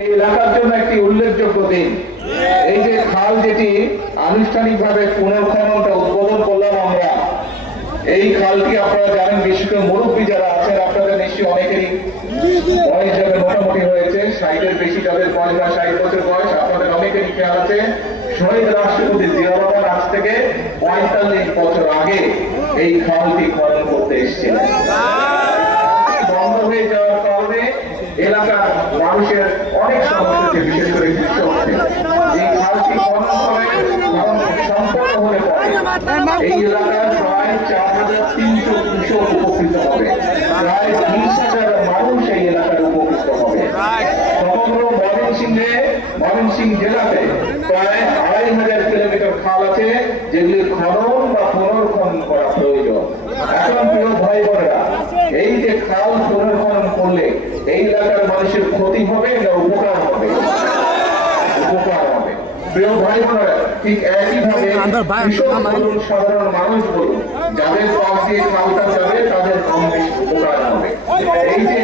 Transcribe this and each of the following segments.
এই এলাকার জন্য একটি উল্লেখযোগ্য দিন। এই যে খাল যেটি আনুষ্ঠানিকভাবে পুনর্খননটা উদ্বোধন করলাম আমরা, এই খালটি আপনারা জানেন, বিশেষ করে মুরব্বী যারা আছেন আপনাদের নিশ্চয়ই অনেকেরই বয়স যাবে মোটামুটি হয়েছে, 60-এর বেশি, যাদের বয়স বা 60 বছর বয়স, আপনাদের অনেকেরই খেয়াল আছে শহীদ রাষ্ট্রপতি জিয়া রহমান আজ থেকে 45 বছর আগে এই খালটি খনন করতে এসেছিলেন। বন্ধ হয়ে যাওয়ার কারণে এলাকার মানুষের অনেক সমস্যা, বিশেষ করে কৃষকদের এই খালটি খনন করে সম্পন্ন হলে পরে এই এলাকার প্রায় 4300 কৃষক উপকৃত হবে, প্রায় 20,000 মানুষ এই এলাকার উপকৃত হবে। সমগ্র ময়মনসিংহ জেলাতে প্রায় 2,500 কিলোমিটার খাল আছে যেগুলি খনন বা পুনর্খনন করা প্রয়োজন। এখন প্রিয় ভাই বোনেরা, এই যে খাল পুনর্খনন করলে এই এলাকার মানুষের ক্ষতি হবে না উপকার হবে? উপকার হবে। প্রিয় ভাই বোনেরা, ঠিক একইভাবে কৃষক বলুন, সাধারণ মানুষ বলুন, যাদের পাশ দিয়ে খালটা যাবে তাদের কম বেশি উপকার হবে। এই যে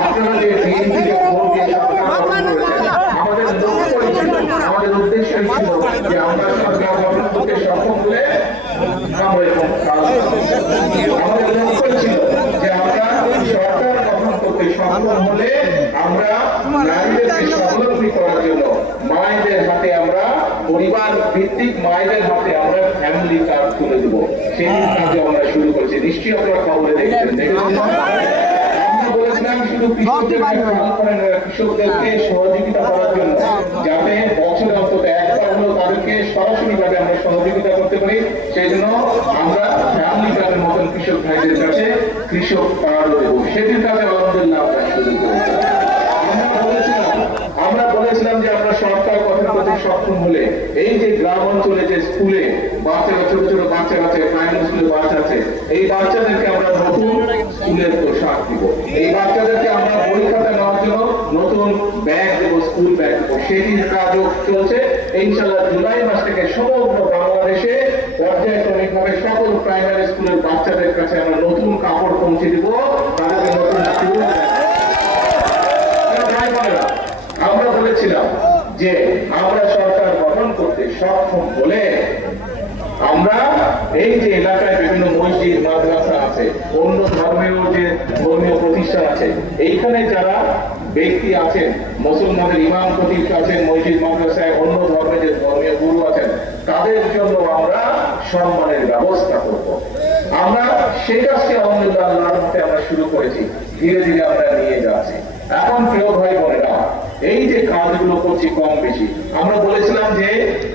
আপনারা যে বিএনপিকে ভোট দিয়ে সরকার গঠন করেছেন, আমাদের লক্ষ্য ছিল, আমাদের উদ্দেশ্য ছিল যে আমরা সরকার গঠন করতে সক্ষম হলে আমাদের লক্ষ্য ছিল যে আমরা সরকার গঠন করতে সক্ষম হলে আমরা নারীদেরকে স্বাবলম্বী করার জন্য মায়েদের হাতে আমরা, পরিবার ভিত্তিক মায়েদের হাতে আমরা ফ্যামিলি কার্ড তুলে দেব। সেই কাজে আমরা শুরু করেছি, নিশ্চয়ই আপনারা খবরে দেখেছেন। আমরা বলেছিলাম শুধু কৃষকদেরকে সহযোগিতা করার জন্য, যাতে বছরে অন্তত একবার হলেও তাদেরকে সরাসরি ভাবে আমরা সহযোগিতা করতে পারি, সেই জন্য আমরা ফ্যামিলি কার্ডের মতন কৃষক ভাইদের কাছে কৃষক কার্ডও দেবো। সেটির কাজে আলহামদুলিল্লাহ আমরা শুরু করেছি। আমরা বলেছিলাম যে আমরা সরকার গঠন করতে সক্ষম হলে এই যে গ্রাম অঞ্চলে যে স্কুলে বাচ্চারা, ছোট ছোট বাচ্চা আছে, প্রাইমারি স্কুলে বাচ্চা আছে, এই বাচ্চাদেরকে আমরা নতুন স্কুলের পোশাক দিব, এই বাচ্চাদেরকে আমরা পরীক্ষাতে নেওয়ার জন্য নতুন ব্যাগ দেবো, স্কুল ব্যাগ দেবো। সেটির কাজও চলছে। ইনশাআল্লাহ জুলাই মাস থেকে সমগ্র বাংলাদেশে পর্যায়ক্রমিকভাবে সকল প্রাইমারি স্কুলের বাচ্চাদের কাছে আমরা নতুন কাপড় পৌঁছে দিব, তাদেরকে নতুন স্কুল। আমরা বলেছিলাম যে আমরা সরকার গঠন করতে সক্ষম হলে আমরা এই যে এলাকায় বিভিন্ন মসজিদ, মাদ্রাসা আছে, অন্য ধর্মীয় প্রতিষ্ঠান আছে, এইখানে যারা ব্যক্তি আছেন, মুসলমানদের ইমাম খতিব আছেন, মসজিদ মাদ্রাসায় অন্য ধর্মের যে ধর্মীয় গুরু আছেন, তাদের জন্য আমরা সম্মানের ব্যবস্থা করব। আমরা সেই কাজটি আলহামদুলিল্লাহ আল্লাহর হাতে আমরা শুরু করেছি, ধীরে ধীরে আমরা নিয়ে যাচ্ছি। এখন প্রিয় ভাই বোনেরা, এই যে কাজগুলো করছি কম বেশি, আমরা বলেছিলাম যে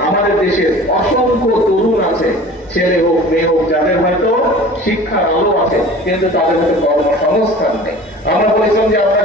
আমাদের দেশের অসংখ্য তরুণ আছে, ছেলে হোক মেয়ে হোক, যাদের হয়তো শিক্ষার আলো আছে কিন্তু তাদের হয়তো কর্মসংস্থান নেই। আমরা বলেছিলাম যে আমরা